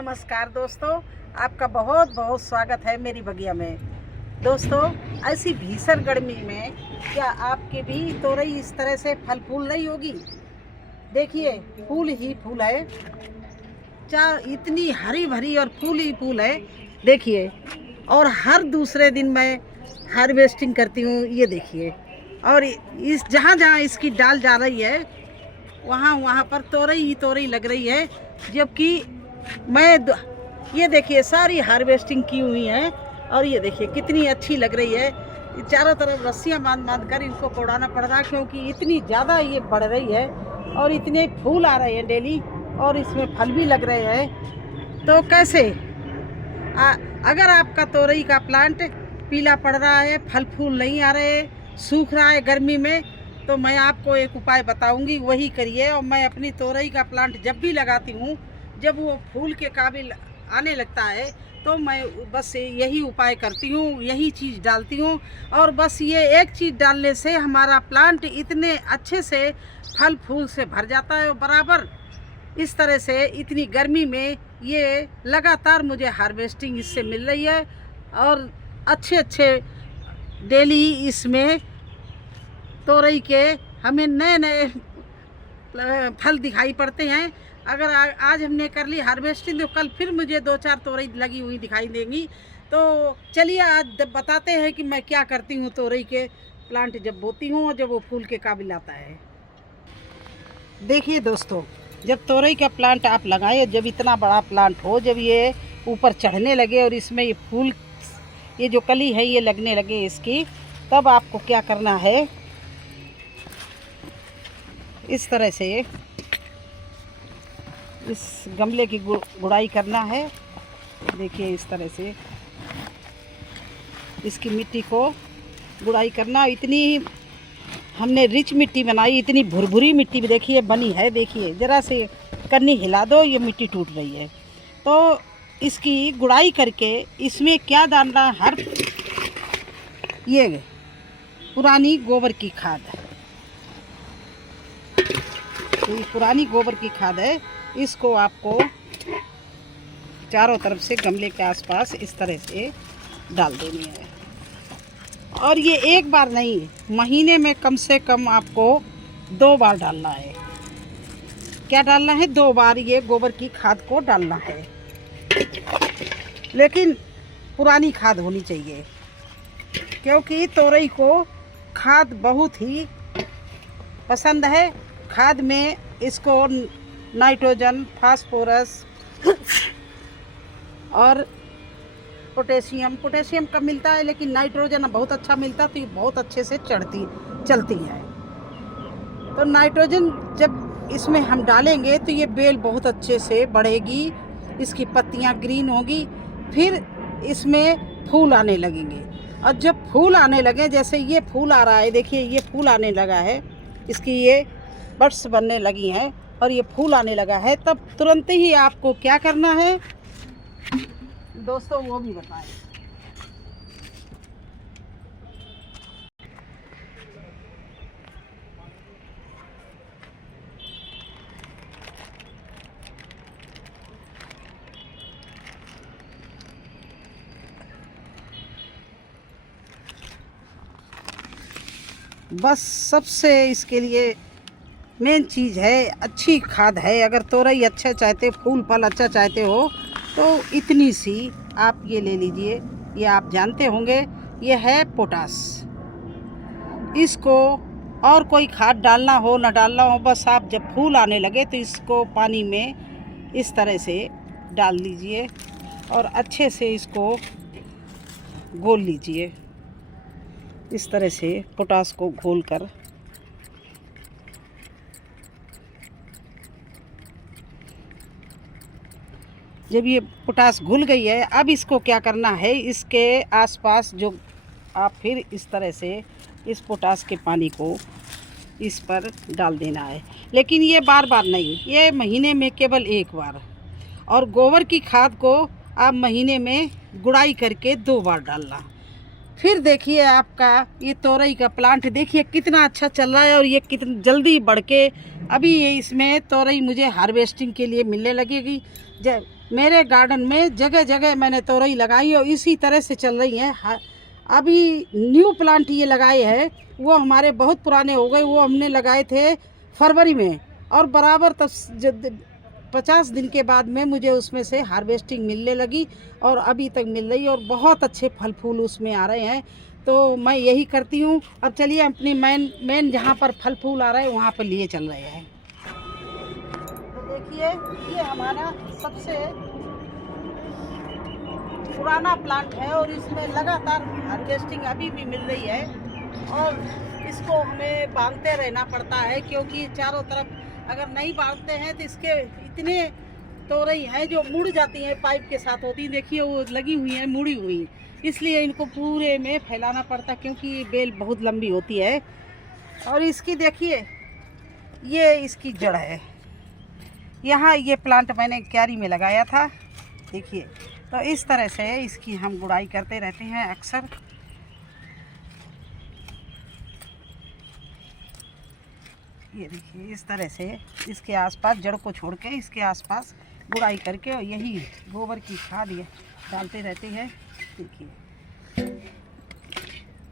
नमस्कार दोस्तों, आपका बहुत बहुत स्वागत है मेरी बगिया में। दोस्तों, ऐसी भीषण गर्मी में क्या आपके भी तोरई इस तरह से फल फूल रही होगी? देखिए, फूल ही फूल है, इतनी हरी भरी और फूल ही फूल है। देखिए, और हर दूसरे दिन मैं हार्वेस्टिंग करती हूँ। ये देखिए, और इस जहाँ जहाँ इसकी डाल जा रही है वहाँ वहाँ पर तोरई ही तोरई लग रही है। जबकि ये देखिए सारी हार्वेस्टिंग की हुई है, और ये देखिए कितनी अच्छी लग रही है। चारों तरफ रस्सियाँ बांध कर इनको कोड़ाना पड़ रहा है, क्योंकि इतनी ज़्यादा ये बढ़ रही है और इतने फूल आ रहे हैं डेली, और इसमें फल भी लग रहे हैं। तो कैसे अगर आपका तोरई का प्लांट पीला पड़ रहा है, फल फूल नहीं आ रहे, सूख रहा है गर्मी में, तो मैं आपको एक उपाय बताऊंगी, वही करिए। और मैं अपनी तोरई का प्लांट जब भी लगाती हूँ, जब वो फूल के काबिल आने लगता है, तो मैं बस यही उपाय करती हूँ, यही चीज़ डालती हूँ। और बस ये एक चीज़ डालने से हमारा प्लांट इतने अच्छे से फल फूल से भर जाता है। और बराबर इस तरह से इतनी गर्मी में ये लगातार मुझे हार्वेस्टिंग इससे मिल रही है, और अच्छे अच्छे डेली इसमें तोरई के हमें नए नए फल दिखाई पड़ते हैं। अगर आज हमने कर ली हार्वेस्टिंग, तो कल फिर मुझे 2-4 तोरई लगी हुई दिखाई देंगी। तो चलिए आज बताते हैं कि मैं क्या करती हूँ तोरई के प्लांट जब बोती हूँ और जब वो फूल के काबिल आता है। देखिए दोस्तों, जब तोरई का प्लांट आप लगाएं, जब इतना बड़ा प्लांट हो, जब ये ऊपर चढ़ने लगे और इसमें ये फूल, ये जो कली है ये लगने लगे इसकी, तब आपको क्या करना है, इस तरह से इस गमले की गुड़ाई करना है। देखिए, इस तरह से इसकी मिट्टी को गुड़ाई करना। इतनी हमने रिच मिट्टी बनाई, इतनी भुरभुरी मिट्टी भी देखिए बनी है। देखिए, ज़रा से कन्नी हिला दो, ये मिट्टी टूट रही है। तो इसकी गुड़ाई करके इसमें क्या डालना, ये पुरानी गोबर की खाद है। तो ये पुरानी गोबर की खाद है, इसको आपको चारों तरफ से गमले के आसपास इस तरह से डाल देनी है। और ये एक बार नहीं, महीने में कम से कम आपको 2 बार डालना है। क्या डालना है? 2 बार ये गोबर की खाद को डालना है, लेकिन पुरानी खाद होनी चाहिए, क्योंकि तोरई को खाद बहुत ही पसंद है। खाद में इसको नाइट्रोजन, फास्फोरस और पोटेशियम कम मिलता है, लेकिन नाइट्रोजन बहुत अच्छा मिलता है, तो ये बहुत अच्छे से चलती है। तो नाइट्रोजन जब इसमें हम डालेंगे तो ये बेल बहुत अच्छे से बढ़ेगी, इसकी पत्तियां ग्रीन होगी, फिर इसमें फूल आने लगेंगे। और जब फूल आने लगे, जैसे ये फूल आ रहा है, देखिए ये फूल आने लगा है, इसकी ये बड्स बनने लगी हैं और ये फूल आने लगा है, तब तुरंत ही आपको क्या करना है दोस्तों, वो भी बताएं। बस सबसे इसके लिए मेन चीज़ है अच्छी खाद है। अगर तोरई अच्छा चाहते, फूल फल अच्छा चाहते हो, तो इतनी सी आप ये ले लीजिए। ये आप जानते होंगे, ये है पोटास। इसको और कोई खाद डालना हो ना डालना हो, बस आप जब फूल आने लगे तो इसको पानी में इस तरह से डाल लीजिए और अच्छे से इसको घोल लीजिए। इस तरह से पोटास को घोल कर जब ये पोटास घुल गई है, अब इसको क्या करना है, इसके आसपास जो आप फिर इस तरह से इस पोटास के पानी को इस पर डाल देना है। लेकिन ये बार बार नहीं, ये महीने में केवल 1 बार। और गोबर की खाद को आप महीने में गुड़ाई करके 2 बार डालना। फिर देखिए आपका ये तोरई का प्लांट देखिए कितना अच्छा चल रहा है, और ये कितनी जल्दी बढ़ के अभी ये इसमें तोरई मुझे हार्वेस्टिंग के लिए मिलने लगेगी। जब मेरे गार्डन में जगह जगह मैंने तोरई लगाई और इसी तरह से चल रही है। अभी न्यू प्लांट ये लगाए हैं, वो हमारे बहुत पुराने हो गए। वो हमने लगाए थे फरवरी में, और बराबर तब 50 दिन के बाद में मुझे उसमें से हार्वेस्टिंग मिलने लगी और अभी तक मिल रही है और बहुत अच्छे फल फूल उसमें आ रहे हैं। तो मैं यही करती हूँ। अब चलिए अपनी मेन जहाँ पर फल फूल आ रहे हैं वहाँ पर लिए चल रहे हैं। तो देखिए, ये हमारा सबसे पुराना प्लांट है और इसमें लगातार हार्वेस्टिंग अभी भी मिल रही है और इसको हमें बांधते रहना पड़ता है, क्योंकि चारों तरफ अगर नहीं बांधते हैं तो इसके इतने तोरई हैं जो मुड़ जाती हैं, पाइप के साथ होती है। देखिए वो लगी हुई है, मुड़ी हुई, इसलिए इनको पूरे में फैलाना पड़ता, क्योंकि बेल बहुत लंबी होती है। और इसकी देखिए, ये इसकी जड़ है। यहाँ ये प्लांट मैंने क्यारी में लगाया था, देखिए। तो इस तरह से इसकी हम गुड़ाई करते रहते हैं अक्सर। ये देखिए, इस तरह से इसके आसपास जड़ को छोड़ के इसके आसपास गुड़ाई करके और यही गोबर की खाद ये डालते रहते हैं, देखिए।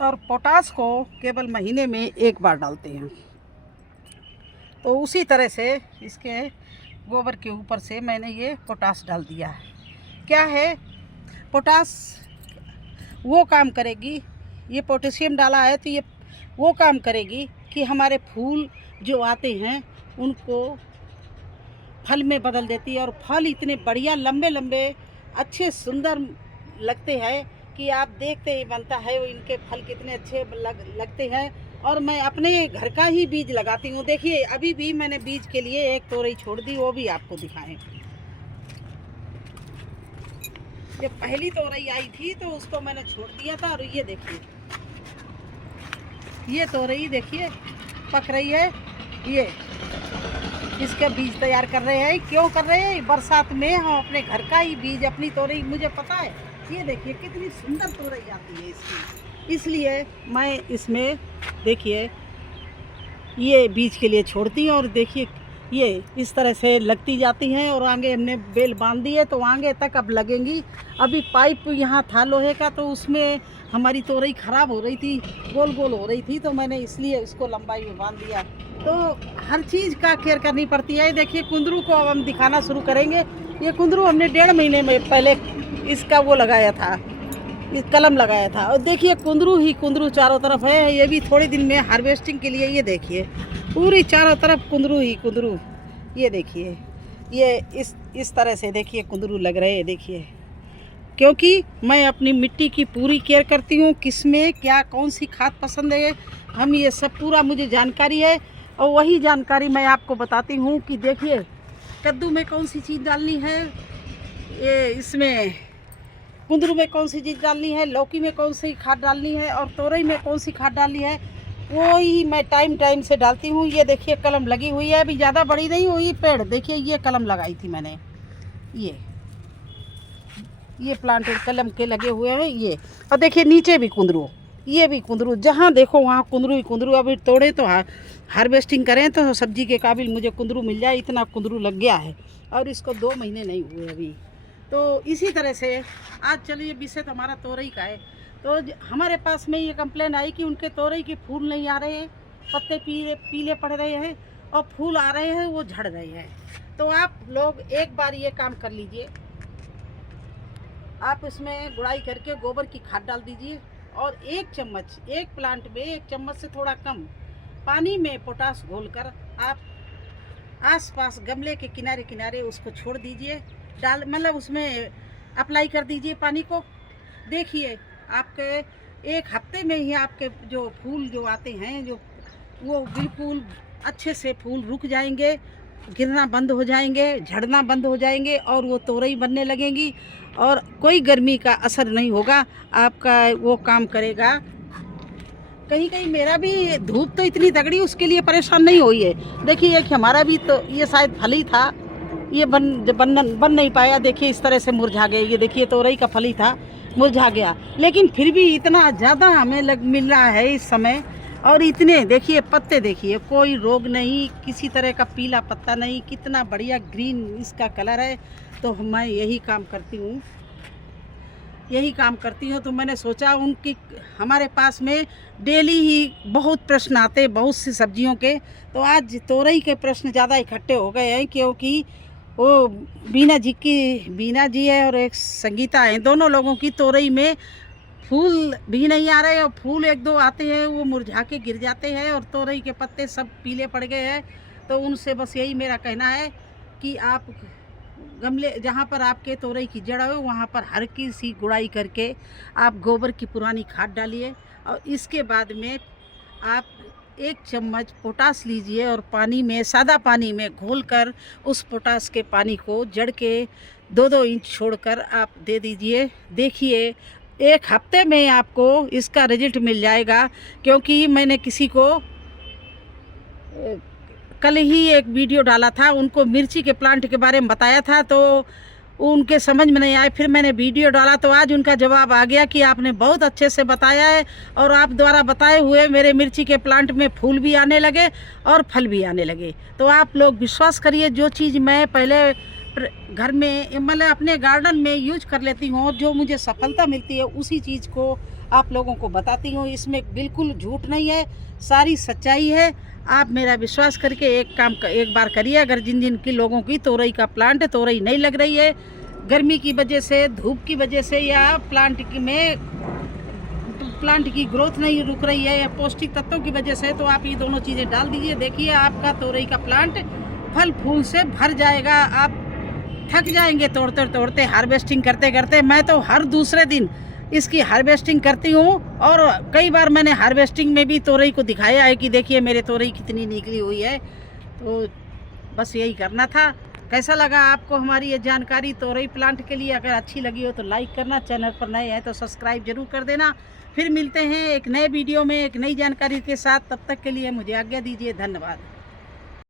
और पोटास को केवल महीने में एक बार डालते हैं। तो उसी तरह से इसके गोबर के ऊपर से मैंने ये पोटास डाल दिया है। क्या है पोटास? वो काम करेगी, ये पोटेशियम डाला है तो ये वो काम करेगी कि हमारे फूल जो आते हैं उनको फल में बदल देती है। और फल इतने बढ़िया लंबे लंबे अच्छे सुंदर लगते हैं कि आप देखते ही बनता है वो इनके फल कितने अच्छे लगते हैं। और मैं अपने घर का ही बीज लगाती हूँ। देखिए अभी भी मैंने बीज के लिए एक तोरई छोड़ दी, वो भी आपको दिखाएं। जब पहली तोरई आई थी तो उसको मैंने छोड़ दिया था और ये देखिए, ये तोरई देखिए पक रही है। ये इसके बीज तैयार कर रहे हैं। क्यों कर रहे हैं? बरसात में हम अपने घर का ही बीज, अपनी तोरई, मुझे पता है। ये देखिए कितनी सुंदर तोरई आती है इसकी, इसलिए मैं इसमें देखिए ये बीज के लिए छोड़ती हूँ। और देखिए ये इस तरह से लगती जाती हैं और आगे हमने बेल बांध दी है तो आगे तक अब लगेंगी। अभी पाइप यहाँ था लोहे का, तो उसमें हमारी तोरई ख़राब हो रही थी, गोल गोल हो रही थी, तो मैंने इसलिए उसको लंबाई में बांध दिया। तो हर चीज़ का केयर करनी पड़ती है। देखिए कुंदरू को अब हम दिखाना शुरू करेंगे। ये कुंदरू हमने 1.5 महीने में पहले इसका वो लगाया था, ये कलम लगाया था। और देखिए कुंदरू ही कुंदरू चारों तरफ है। ये भी थोड़े दिन में हार्वेस्टिंग के लिए, ये देखिए पूरी चारों तरफ कुंदरू ही कुंदरू। ये देखिए ये इस तरह से देखिए कुंदरू लग रहे हैं, देखिए। क्योंकि मैं अपनी मिट्टी की पूरी केयर करती हूँ, किसमें क्या कौन सी खाद पसंद है, हम ये सब पूरा मुझे जानकारी है। और वही जानकारी मैं आपको बताती हूँ कि देखिए कद्दू में कौन सी चीज़ डालनी है, ये इसमें कुंदरू में कौन सी चीज़ डालनी है, लौकी में कौन सी खाद डालनी है और तोरई में कौन सी खाद डालनी है, वो ही मैं टाइम से डालती हूँ। ये देखिए कलम लगी हुई है, अभी ज़्यादा बड़ी नहीं हुई पेड़। देखिए ये कलम लगाई थी मैंने, ये प्लांटेड कलम के लगे हुए हैं ये। और देखिए नीचे भी कुंदरू, ये भी कुंदरू, जहाँ देखो वहाँ कुंदरू ही कुंदरू। अभी तोड़े तो हार्वेस्टिंग करें तो सब्जी के काबिल मुझे कुंदरू मिल जाए, इतना कुंदरू लग गया है। और इसको 2 महीने नहीं हुए अभी। तो इसी तरह से आज चलिए विषय तो हमारा तोरई का है। तो हमारे पास में ये कंप्लेन आई कि उनके तोरई के फूल नहीं आ रहे हैं, पत्ते पीले पड़ रहे हैं और फूल आ रहे हैं वो झड़ रहे हैं। तो आप लोग एक बार ये काम कर लीजिए, आप इसमें गुड़ाई करके गोबर की खाद डाल दीजिए और 1 चम्मच, एक प्लांट में 1 चम्मच से थोड़ा कम पानी में पोटास घोलकर आप आसपास गमले के किनारे किनारे उसको छोड़ दीजिए, मतलब उसमें अप्लाई कर दीजिए पानी को। देखिए आपके 1 हफ्ते में ही आपके जो फूल जो आते हैं जो वो बिल्कुल अच्छे से फूल रुक जाएंगे, गिरना बंद हो जाएंगे, झड़ना बंद हो जाएंगे और वो तोरई बनने लगेंगी और कोई गर्मी का असर नहीं होगा, आपका वो काम करेगा। कहीं कहीं मेरा भी धूप तो इतनी तगड़ी, उसके लिए परेशान नहीं हुई है। देखिए एक हमारा भी तो ये शायद फल ही था, ये बन नहीं पाया। देखिए इस तरह से मुरझा गए। ये देखिए तोरई का फल ही था, मुरझा गया। लेकिन फिर भी इतना ज़्यादा हमें मिल रहा है इस समय। और इतने देखिए पत्ते, देखिए कोई रोग नहीं, किसी तरह का पीला पत्ता नहीं, कितना बढ़िया ग्रीन इसका कलर है। तो मैं यही काम करती हूँ। तो मैंने सोचा उनकी हमारे पास में डेली ही बहुत प्रश्न आते हैं बहुत सी सब्जियों के। तो आज तोरई के प्रश्न ज़्यादा इकट्ठे हो गए हैं, क्योंकि वो बीना जी है और एक संगीता है, दोनों लोगों की तोरई में फूल भी नहीं आ रहे, और फूल एक दो आते हैं वो मुरझा के गिर जाते हैं, और तोरई के पत्ते सब पीले पड़ गए हैं। तो उनसे बस यही मेरा कहना है कि आप गमले जहाँ पर आपके तोरई की जड़ हो वहाँ पर हल्की सी गुड़ाई करके आप गोबर की पुरानी खाद डालिए, और इसके बाद में आप 1 चम्मच पोटास लीजिए और पानी में, सादा पानी में घोलकर उस पोटास के पानी को जड़ के 2-2 इंच छोड़कर आप दे दीजिए। देखिए 1 हफ्ते में आपको इसका रिजल्ट मिल जाएगा, क्योंकि मैंने किसी को कल ही एक वीडियो डाला था, उनको मिर्ची के प्लांट के बारे में बताया था, तो उनके समझ में नहीं आए। फिर मैंने वीडियो डाला तो आज उनका जवाब आ गया कि आपने बहुत अच्छे से बताया है, और आप द्वारा बताए हुए मेरे मिर्ची के प्लांट में फूल भी आने लगे और फल भी आने लगे। तो आप लोग विश्वास करिए, जो चीज़ मैं पहले घर में मतलब अपने गार्डन में यूज कर लेती हूँ, जो मुझे सफलता मिलती है उसी चीज़ को आप लोगों को बताती हूँ। इसमें बिल्कुल झूठ नहीं है, सारी सच्चाई है। आप मेरा विश्वास करके एक बार करिए। अगर जिन की लोगों की तोरई का प्लांट तोरई नहीं लग रही है, गर्मी की वजह से, धूप की वजह से, या प्लांट की ग्रोथ नहीं रुक रही है, या पौष्टिक तत्वों की वजह से, तो आप ये दोनों चीज़ें डाल दीजिए। देखिए आपका तोरई का प्लांट फल फूल से भर जाएगा। आप थक जाएंगे तोड़ते हार्वेस्टिंग करते करते। मैं तो हर दूसरे दिन इसकी हार्वेस्टिंग करती हूँ, और कई बार मैंने हार्वेस्टिंग में भी तोरई को दिखाया है कि देखिए मेरे तोरई कितनी निकली हुई है। तो बस यही करना था। कैसा लगा आपको हमारी ये जानकारी तोरई प्लांट के लिए? अगर अच्छी लगी हो तो लाइक करना, चैनल पर नए हैं तो सब्सक्राइब जरूर कर देना। फिर मिलते हैं एक नए वीडियो में एक नई जानकारी के साथ। तब तक के लिए मुझे आज्ञा दीजिए। धन्यवाद।